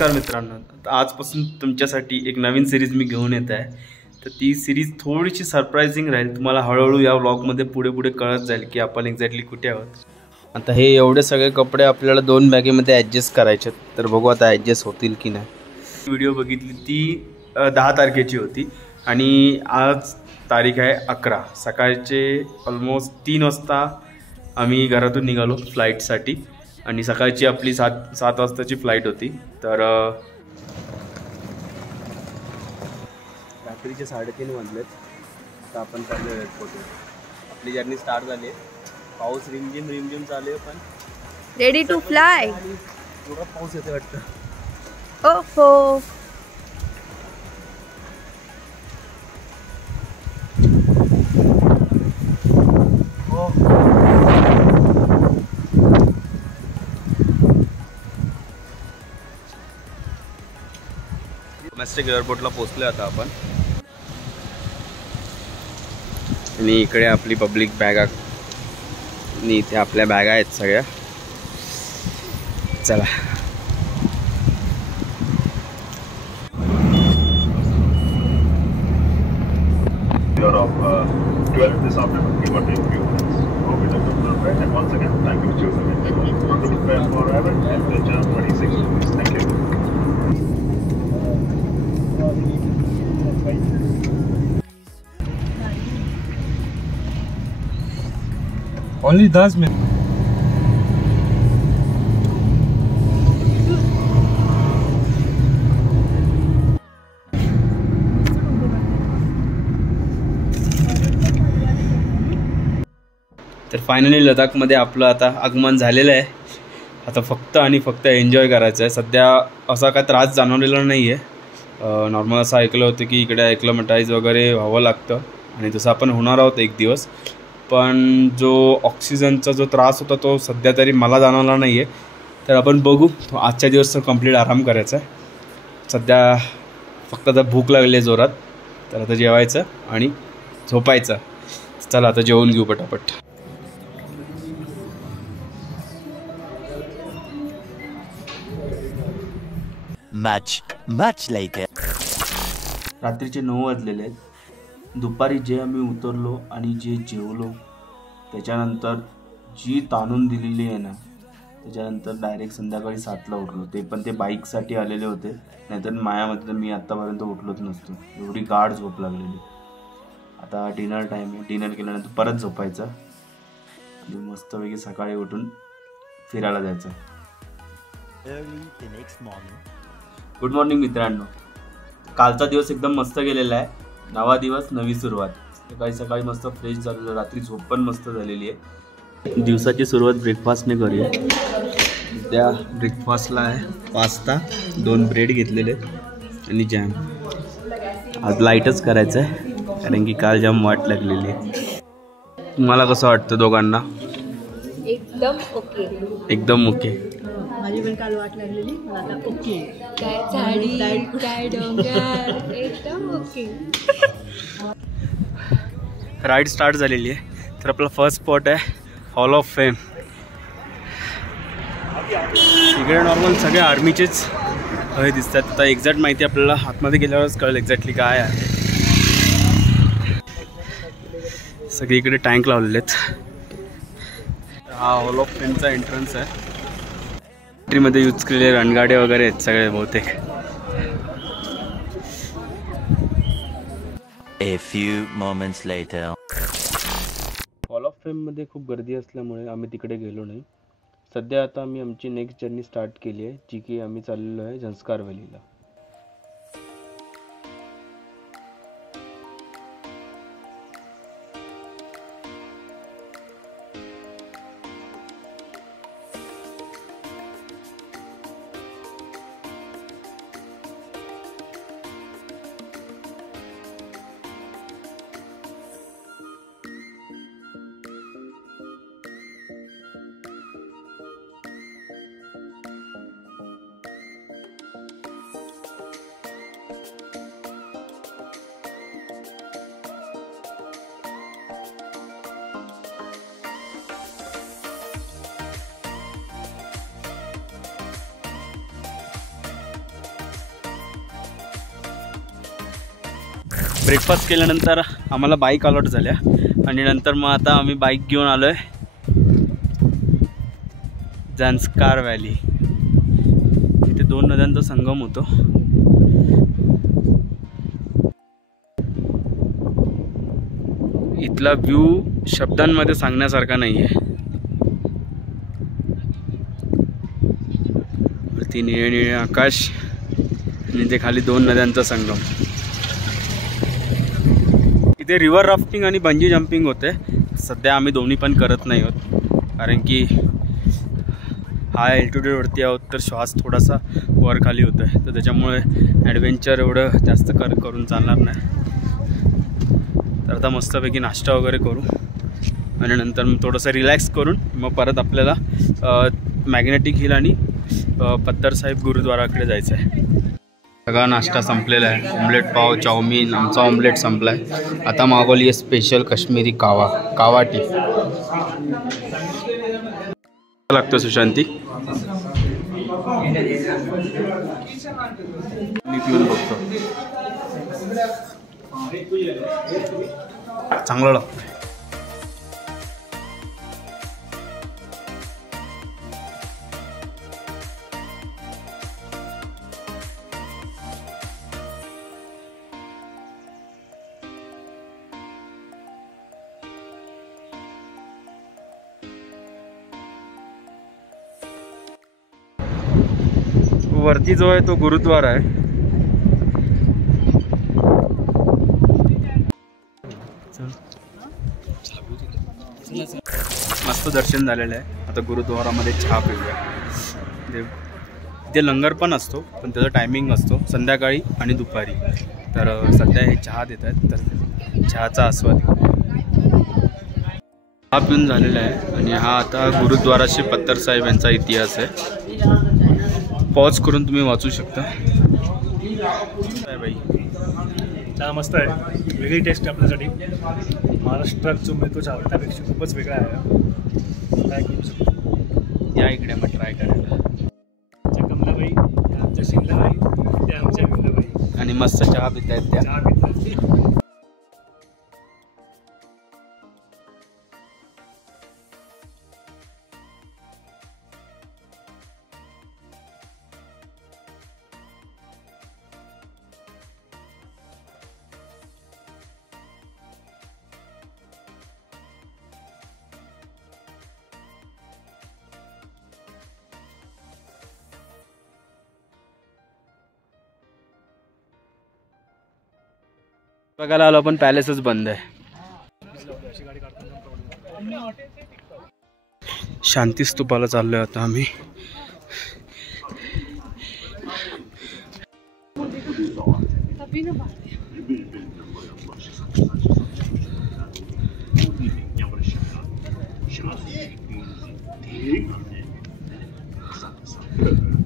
नमस्कार मित्रांनो, आजपासून तुमच्यासाठी एक नवीन सिरीज मी घेऊन येत आहे. तर ती सिरीज थोडीशी सरप्राइजिंग राहील. तुम्हाला हळूहळू या व्लॉगमध्ये पुढे पुढे कळत जाईल की आपण एक्झॅक्टली कुठे आहोत. आता हे एवढे सगळे कपडे आपल्याला 2 बॅगेमध्ये ॲडजस्ट करायचे, तर बघू आता ॲडजस्ट होतील की नाही. व्हिडिओ बघितली ती 10 तारखेची होती आणि आज तारीख आहे 11. सकाळचे ऑलमोस्ट 3 वाजता आम्ही घरातून निघालो फ्लाईटसाठी आणि सकाळची आपली 7 वाजताची फ्लाईट होती. तर रात्रीचे 3:30 वाजलेत. तर आपण चाललो एअरपोर्टवर. आपली जर्नी स्टार्ट झाली आहे. पाऊस रिमझिम चालू आहे, पण रेडी टू फ्लाय. पुरा पाऊस येतो वाटतं. ओहो, डोमेस्टिक एअरपोर्टला पोहोचलो आता आपण. आणि इकडे आपली पब्लिक बॅगा आणि इथे आपल्या बॅगा आहेत सगळ्या. चला of 12 this afternoon, give or take few minutes. Hope it was perfect, and once again, thank you, chosen Indigo. To prepare for Abbott and the Jan 26, please. Thank you. Only 10 minutes. तर finally लडाखमध्ये आपलं आता आगमन झालेलं आहे. आता फक्त आणि फक्त एन्जॉय करायचं आहे. सध्या असा काय त्रास जाणवलेला नाही आहे. नॉर्मल असं ऐकलं होतं की इकडे ॲक्लेमटाईज वगैरे व्हावं लागतं आणि तसं आपण होणार आहोत एक दिवस. पण जो ऑक्सिजनचा जो त्रास होता तो सध्या तरी मला जाणवला नाही आहे. तर आपण बघू. आजच्या दिवस तर कंप्लीट आराम करायचा आहे. सध्या फक्त आता भूक लागली आहे जोरात. तर आता जेवायचं आणि झोपायचं. चला आता जेवून घेऊ पटापट. much later. रात्रीचे 9 वाजलेले आहेत. दुपारी जे आम्ही उतरलो आणि जे जेवलो त्याच्यानंतर जी ताणून दिलेली आहे ना, त्याच्यानंतर डायरेक्ट संध्याकाळी 7ला उठलो. ते पण ते बाईकसाठी आलेले होते, नाहीतर मायामध्ये तर मी आत्तापर्यंत उठलोच नसतो. एवढी गाढ झोप लागलेली. आता डिनर टाईम आहे. डिनर केल्यानंतर परत झोपायचं आणि मस्तपैकी सकाळी उठून फिरायला जायचं. Early the next morning. Good morning मित्रांनो. कालचा दिवस एकदम मस्त गेलेला आहे. नवा दिवस नवी सुरुवात. सकाळी मस्त फ्रेश झालेलं. रात्री झोप पण मस्त झालेली आहे. दिवसाची सुरुवात ब्रेकफास्टने करूया. त्या ब्रेकफास्टला आहे पास्ता, 2 ब्रेड घेतलेले आणि जॅम. आज लाईटच करायचं आहे कारण की काल जाम वाट लागलेली आहे. तुम्हाला कसं वाटतं दोघांना? एकदम ओके. एकदम ओके. माझी पण काल वाट लागलेली, पण आता ओके. काय झाडी, काय डोंगर, एकदम ओके. राईड स्टार्ट झालेली आहे. तर आपला फर्स्ट स्पॉट आहे हॉल ऑफ फेम. इकडे नॉर्मल सगळे आर्मीचेच हे दिसतात. आता एक्झॅक्ट माहिती आपल्याला आतमध्ये गेल्यावरच कळेल एक्झॅक्टली काय आहे. सगळीकडे टँक लावलेले आहेत. हा हॉल ऑफ फेमचा एंट्रन्स आहे. मध्ये यूज केलेले रणगाडे वगैरे आहेत सगळे बहुतेक. A few moments later. Hall of फेममध्ये खूप गर्दी असल्यामुळे आम्ही तिकडे गेलो नाही. सध्या आता आम्ही आमची नेक्स्ट जर्नी स्टार्ट केली आहे, जी की आम्ही चाललेलो आहे झंस्कार व्हॅलीला. ब्रेकफास्ट केल्यानंतर आम्हाला बाईक अलॉट झाल्या आणि नंतर मग आता आम्ही बाईक घेऊन आलो आहे जांस्कार व्हॅली. तिथे 2 नद्यांचा संगम होतो. इथला व्ह्यू शब्दांमध्ये सांगण्यासारखा नाही आहे. वरती निळे निळे आकाश आणि ते खाली 2 नद्यांचा संगम. इथे रिव्हर राफ्टिंग आणि बंजी जम्पिंग होते. सध्या आम्ही दोन्ही पण करत नाही आहोत कारण की हाय अल्टिट्यूडवरती आहोत तर श्वास थोडासा वर खाली होतो आहे, तर त्याच्यामुळे ॲडव्हेंचर एवढं जास्त करून चालणार नाही. तर आता मस्तपैकी नाश्ता वगैरे करू आणि नंतर मग थोडंसं रिलॅक्स करून मग परत आपल्याला मॅग्नेटिक हिल आणि पत्तर साहिब गुरुद्वाराकडे जायचं आहे. सगळा नाश्ता संपलेला आहे. ऑमलेट पाव, चाऊमिन, आमचा ऑमलेट संपला आहे. आता मागवली आहे स्पेशल काश्मीरी कावा टी. लागतं सुशांती. मी पिऊन बघतो. चांगलं लागतं. वरती जो आहे तो गुरुद्वारा आहे. मस्त दर्शन झालेलं आहे. आता गुरुद्वारामध्ये चहा पिऊया. इथे लंगर पण असतो पण त्याचा टायमिंग असतो संध्याकाळी आणि दुपारी. तर सध्या हे चहा देत आहेत तर चहाचा आस्वाद चहा पिऊन झालेला आहे. आणि हा आता गुरुद्वारा श्री पत्तर साहिब यांचा इतिहास आहे. पॉज करून तुम्ही वाचू शकता. काय बाई चहा मस्त आहे. वेगळी टेस्ट आहे आपल्यासाठी. महाराष्ट्रात जो मिळतो चहा त्यापेक्षा खूपच वेगळा आहे. ट्राय करू शकतो. या इकडे मग ट्राय करायला. आमच्या कमलाबाई त्या आमच्या शिंदेबाई त्या आमच्या विंदाबाई आणि मस्त चहा पित आहेत त्या. चहा पितात. बघायला आलो पण पॅलेसच बंद आहे. शांती स्तूपाला चाललोय आता आम्ही.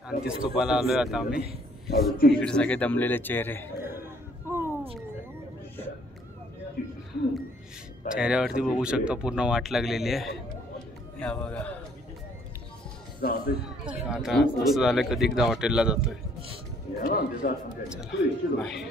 शांती स्तूपाला आलोय आता आम्ही. इकडे सगळे दमलेले चेहरे. चेहऱ्यावरती बघू शकता पूर्ण वाट लागलेली आहे. या बघा. आता असं झालं कधी एकदा हॉटेलला जातोय. चला बाय.